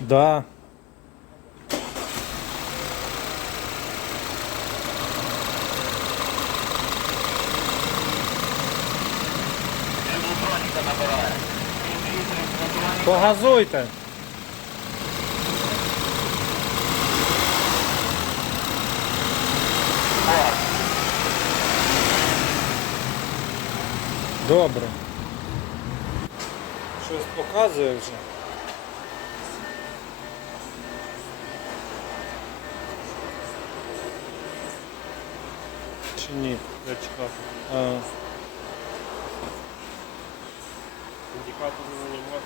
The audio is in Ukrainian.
Да. Погазуйте. Добре. Щось показує вже. Чи ні? Я чекав. Індикатор не занимает.